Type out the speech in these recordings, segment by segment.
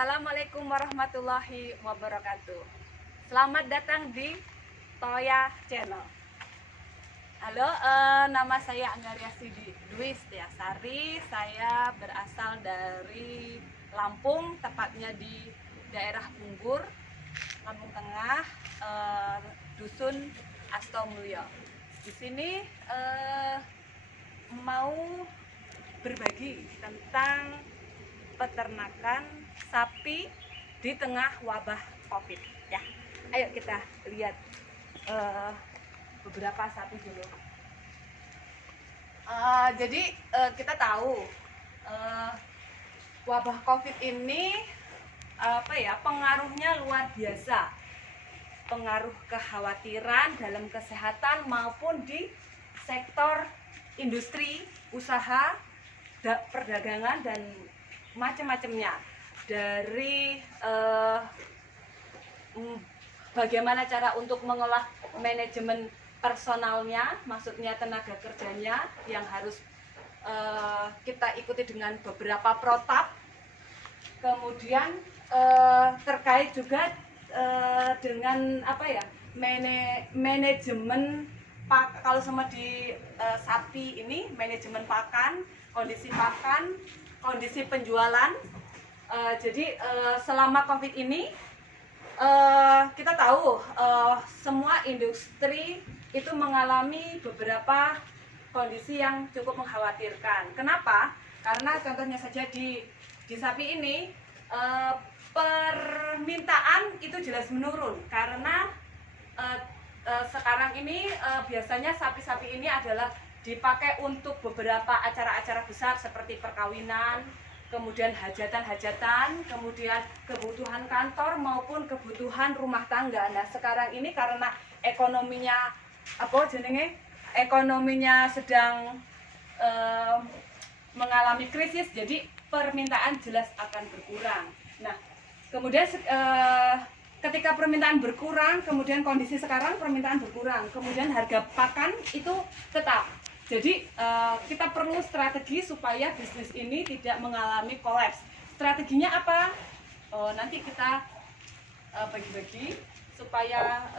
Assalamualaikum warahmatullahi wabarakatuh. Selamat datang di Toya Channel. Halo, nama saya Anggaryasi Dwi Setiasari. Saya berasal dari Lampung, tepatnya di daerah Punggur, Lampung Tengah, Dusun Astomulyo. Di sini mau berbagi tentang peternakan sapi di tengah wabah COVID ya. Ayo kita lihat beberapa sapi dulu. Jadi kita tahu wabah COVID ini pengaruhnya luar biasa. Pengaruh kekhawatiran dalam kesehatan maupun di sektor industri, usaha, perdagangan dan macam-macamnya, dari bagaimana cara untuk mengolah manajemen personalnya, maksudnya tenaga kerjanya yang harus kita ikuti dengan beberapa protap. Kemudian terkait juga dengan manajemen kalau sama di sapi ini, manajemen pakan, kondisi pakan, kondisi penjualan. Jadi selama COVID ini kita tahu semua industri itu mengalami beberapa kondisi yang cukup mengkhawatirkan. Kenapa? Karena contohnya saja di sapi ini permintaan itu jelas menurun karena sekarang ini biasanya sapi-sapi ini adalah dipakai untuk beberapa acara-acara besar seperti perkawinan, kemudian hajatan-hajatan, kemudian kebutuhan kantor maupun kebutuhan rumah tangga. Nah, sekarang ini karena ekonominya sedang mengalami krisis, jadi permintaan jelas akan berkurang. Nah, kemudian ketika permintaan berkurang, kemudian kondisi sekarang permintaan berkurang, kemudian harga pakan itu tetap. Jadi kita perlu strategi supaya bisnis ini tidak mengalami kolaps. Strateginya apa? Nanti kita bagi-bagi supaya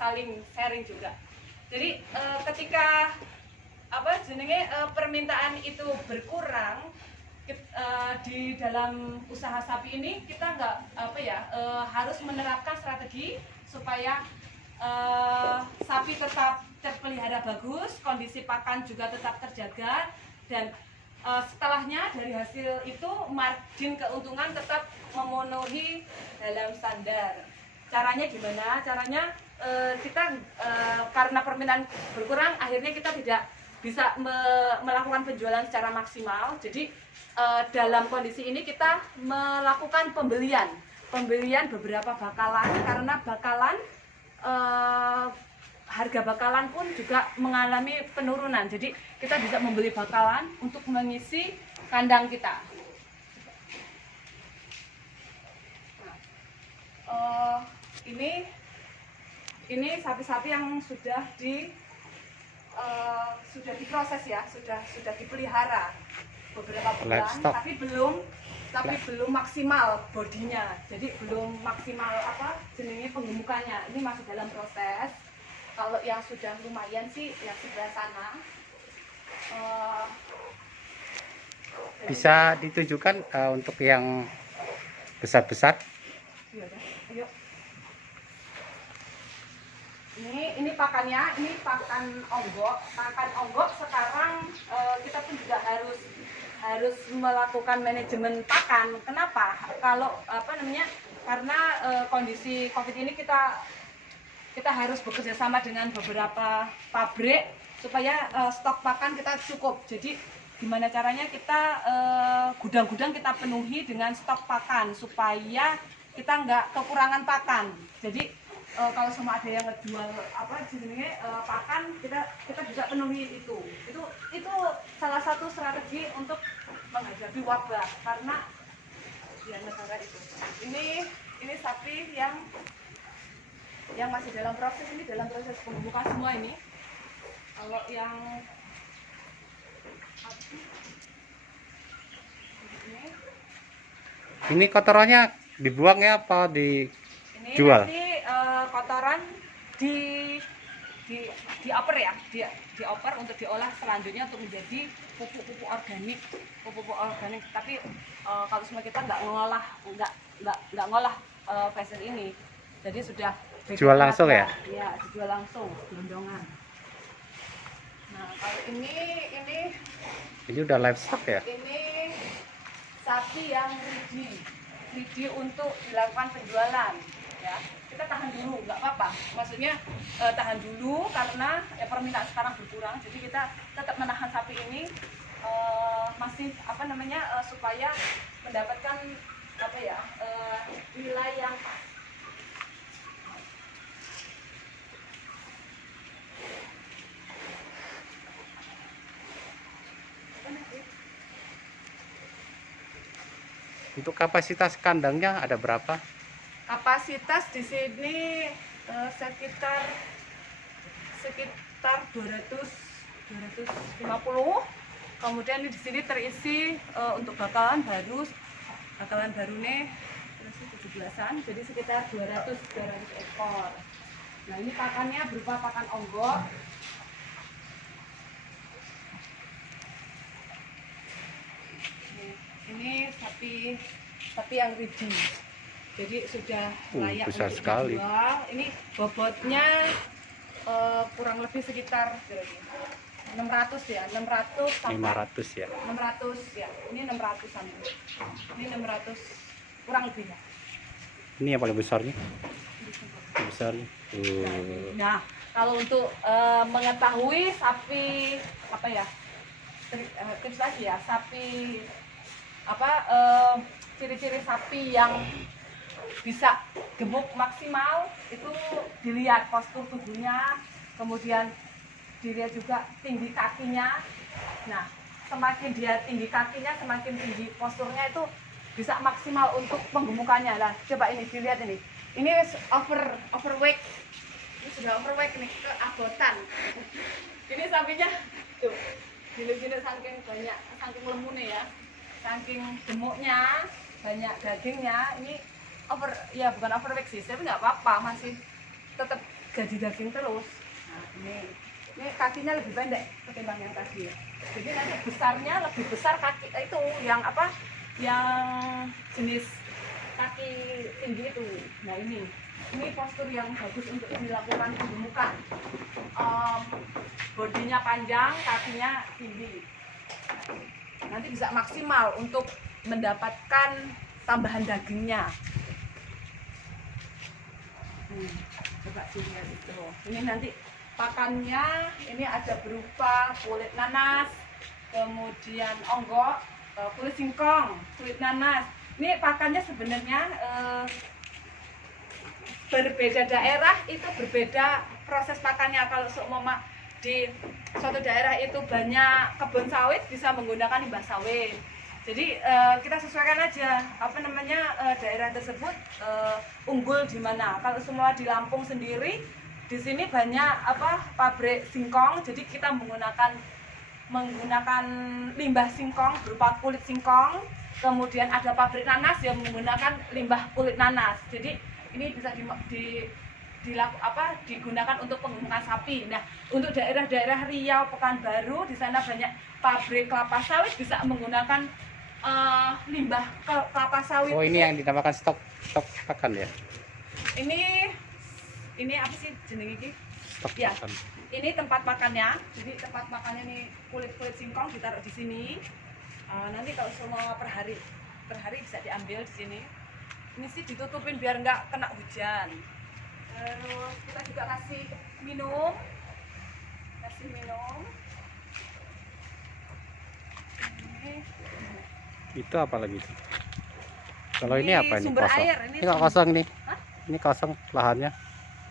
saling sharing juga. Jadi ketika permintaan itu berkurang di dalam usaha sapi ini, kita harus menerapkan strategi supaya sapi tetap terpelihara bagus, kondisi pakan juga tetap terjaga, dan setelahnya dari hasil itu margin keuntungan tetap memenuhi dalam standar. Caranya gimana? Caranya kita karena permintaan berkurang, akhirnya kita tidak bisa melakukan penjualan secara maksimal. Jadi dalam kondisi ini kita melakukan pembelian beberapa bakalan, karena bakalan harga bakalan pun juga mengalami penurunan. Jadi kita bisa membeli bakalan untuk mengisi kandang kita. Ini sapi-sapi yang sudah diproses ya, sudah dipelihara beberapa bulan, tapi belum maksimal bodinya. Jadi belum maksimal penggemukannya. Ini masih dalam proses. Kalau yang sudah lumayan sih yang sebelah sana. Bisa ditujukan untuk yang besar-besar. Ayo. Ini pakannya, ini pakan onggok. Pakan onggok sekarang kita pun juga harus melakukan manajemen pakan. Kenapa? Karena kondisi COVID ini kita harus bekerja sama dengan beberapa pabrik supaya stok pakan kita cukup. Jadi gimana caranya kita gudang-gudang kita penuhi dengan stok pakan supaya kita nggak kekurangan pakan. Jadi kalau semua ada yang ngejual pakan, kita bisa penuhi itu. Itu salah satu strategi untuk menghadapi wabah, karena di negara itu. Ini sapi yang masih dalam proses, ini dalam proses pembukaan semua ini. Kalau yang ini Ini kotorannya dibuang ya apa Ini dijual? nanti kotoran di dioper ya, dioper untuk diolah selanjutnya untuk menjadi pupuk-pupuk organik, Tapi kalau semua kita nggak ngolah pasir ini, jadi sudah Jual langsung ya? Ya, dijual langsung, gelondongan. Nah, kalau Ini udah livestock ya? ini sapi yang ready untuk dilakukan penjualan. Ya, kita tahan dulu, nggak apa-apa. Maksudnya tahan dulu karena ya, permintaan sekarang berkurang, jadi kita tetap menahan sapi ini masih supaya mendapatkan nilai yang pas. Untuk kapasitas kandangnya ada berapa? Kapasitas di sini sekitar 250. Kemudian di sini terisi untuk bakalan baru nih terisi 17-an, jadi sekitar 200 ekor. Nah, ini pakannya berupa pakan onggok. Ini sapi yang ready, jadi sudah layak besar untuk sekali. dijual. Ini bobotnya kurang lebih sekitar 600 ya, 600 sampai 500 ya. 600 ya. Ini 600-an. Ini 600 kurang lebih ya. Ini yang paling besarnya. Besarnya. Nah, kalau untuk mengetahui sapi tips lagi ya, sapi ciri-ciri sapi yang bisa gemuk maksimal itu dilihat postur tubuhnya, kemudian dilihat juga tinggi kakinya. Nah, semakin dia tinggi kakinya, semakin tinggi posturnya, itu bisa maksimal untuk penggemukannya. Nah, coba ini dilihat ini overweight, ini sudah overweight nih, keabotan. Ini sapinya tuh gini-gini, saking lemune ya, saking gemuknya, banyak dagingnya. Ini bukan overweight sih, tapi nggak apa-apa, masih tetap jadi daging terus. Nah, ini kakinya lebih pendek ketimbang yang tadi ya. Jadi nanti besarnya lebih besar kaki itu yang jenis kaki tinggi itu. Nah, ini postur yang bagus untuk dilakukan penggemukan. Bodinya panjang, kakinya tinggi. Nanti bisa maksimal untuk mendapatkan tambahan dagingnya. Coba dilihat itu. Ini nanti pakannya ini ada berupa kulit nanas, kemudian onggok, kulit singkong, kulit nanas. Ini pakannya sebenarnya berbeda daerah itu berbeda proses pakannya. Kalau seumpama di suatu daerah itu banyak kebun sawit, bisa menggunakan limbah sawit. Jadi kita sesuaikan aja daerah tersebut unggul di mana. Kalau semua di Lampung sendiri, di sini banyak pabrik singkong, jadi kita menggunakan limbah singkong berupa kulit singkong. Kemudian ada pabrik nanas yang menggunakan limbah kulit nanas. Jadi ini bisa digunakan untuk penggemukan sapi. Nah, untuk daerah-daerah Riau, Pekanbaru, di sana banyak pabrik kelapa sawit, bisa menggunakan limbah kelapa sawit. Oh, ini yang dinamakan stok pakan ya? Ini apa sih jeneng ini? Stok ya, pakan. Ini tempat makannya. Jadi tempat makannya nih kulit singkong ditaruh di sini. Nanti kalau semua per hari bisa diambil di sini. Ini sih ditutupin biar nggak kena hujan. Terus kita juga kasih minum. Itu apa lagi? Kalau ini apa ini? Sumber Kosong. air. Ini kok kosong nih? Hah? Ini kosong lahannya.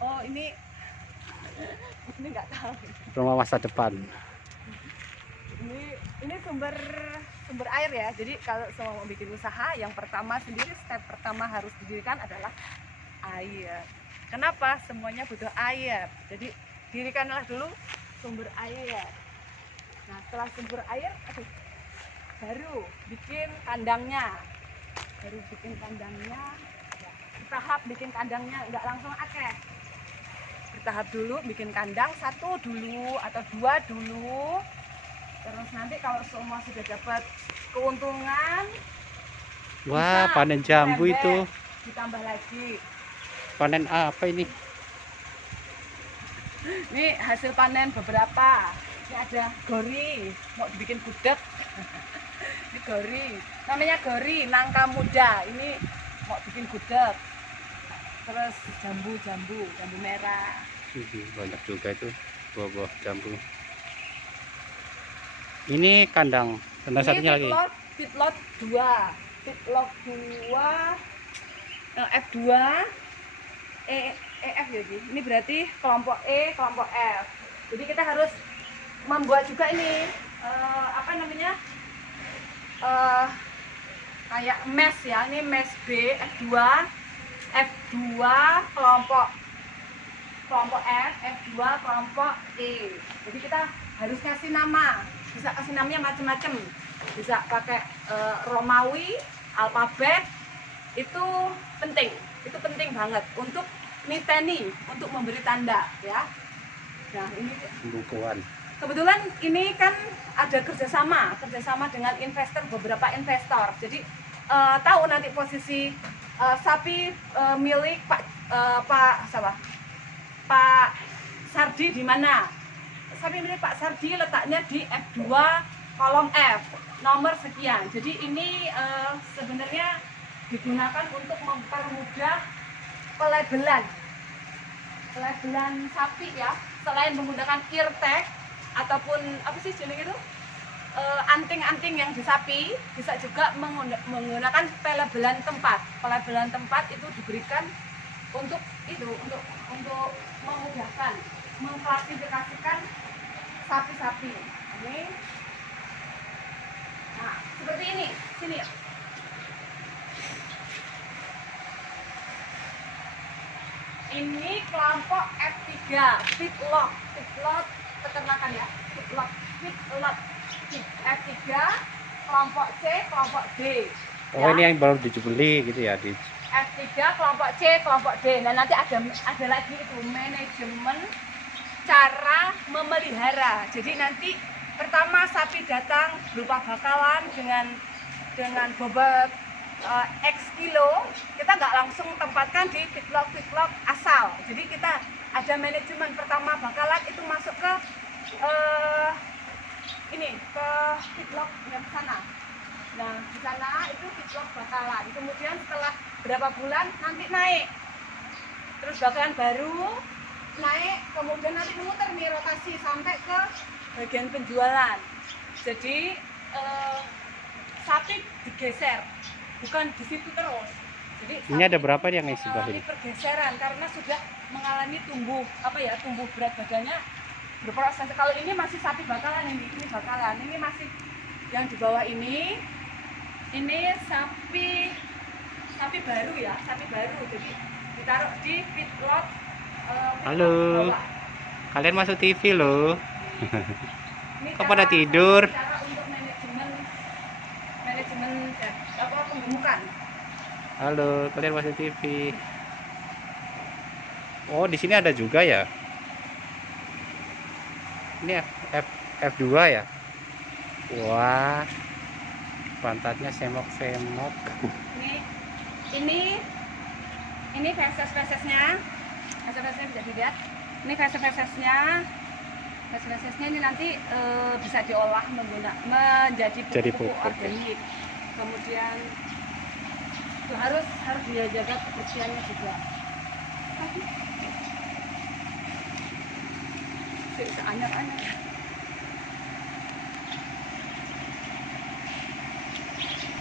Oh, ini nggak tahu. Rumah masa depan. Ini sumber air ya. Jadi kalau semua mau bikin usaha, yang pertama sendiri, step pertama harus didirikan adalah air. Kenapa? Semuanya butuh air. Jadi dirikanlah dulu sumber air. Nah, setelah sumber air, baru bikin kandangnya. baru bikin kandangnya ya, bertahap bikin kandangnya, nggak langsung akeh, bertahap dulu bikin kandang 1 dulu atau 2 dulu, terus nanti kalau semua sudah dapat keuntungan Wah, bisa panen jambu merembet, itu. ditambah lagi. Panen apa ini? Ini hasil panen beberapa. Ini ada gori, mau dibikin gudeg. Ini gori, namanya gori, nangka muda. Ini mau bikin gudeg. Terus jambu merah. Banyak juga itu buah-buah jambu. Ini kandang, kandang Ini satunya lagi. feedlot 2. Feedlot 2 F2 EF ya, Ji. Ini berarti kelompok E, kelompok F. Jadi kita harus membuat juga ini apa namanya? Kayak mesh ya. Ini mesh B F2 kelompok F, F2 kelompok E. Jadi kita harus kasih nama. Bisa kasih namanya macam-macam. Bisa pakai Romawi, alfabet. Itu penting banget untuk niteni, untuk memberi tanda ya. Nah ini Bukuan. kebetulan ini kan ada kerjasama dengan beberapa investor. Jadi tahu nanti posisi sapi milik Pak Sardi di mana. Sapi milik Pak Sardi letaknya di F2 kolom F nomor sekian. Jadi ini sebenarnya digunakan untuk mempermudah pelabelan sapi ya, selain menggunakan ear tag ataupun apa sih jenis itu anting-anting yang di sapi, bisa juga menggunakan pelabelan tempat. Pelabelan tempat itu diberikan untuk memudahkan mengklasifikasikan sapi-sapi ini. Nah seperti ini, sini ya. Ini kelompok F3, feedlot peternakan ya, feedlot F3, kelompok C, kelompok D. Oh ya. ini yang baru dibeli gitu ya di F3, kelompok C, kelompok D. Nah nanti ada lagi itu manajemen cara memelihara. Jadi nanti pertama sapi datang berupa bakalan dengan bobot X kilo, kita nggak langsung tempatkan di feedlot asal. Jadi kita ada manajemen. Pertama bakalan itu masuk ke ke feedlot yang sana. Nah di sana itu feedlot bakalan. Kemudian setelah berapa bulan nanti naik, terus bakalan baru naik, kemudian nanti memutar nih rotasi sampai ke bagian penjualan. Jadi sapi digeser, bukan di situ terus. Jadi ini ada berapa yang isi mengalami pergeseran karena sudah mengalami tumbuh berat badannya berproses. Kalau ini masih sapi bakalan, ini bakalan, ini masih yang di bawah ini sapi baru ya, sapi baru. Jadi ditaruh di feedlot. Halo, bawah. kalian masuk TV loh. Ini Kok pada tidur? Cara untuk manajemen penggemukan. Halo, kalian masuk TV. Oh, di sini ada juga ya. Ini F2 ya. Wah, pantatnya semok-semok. Ini feses-fesesnya. Feses-fesesnya bisa dilihat. Ini feses-fesesnya ini nanti bisa diolah menjadi pupuk organik. Kemudian itu harus dijaga kebersihannya juga. Bisa anyap-anyap.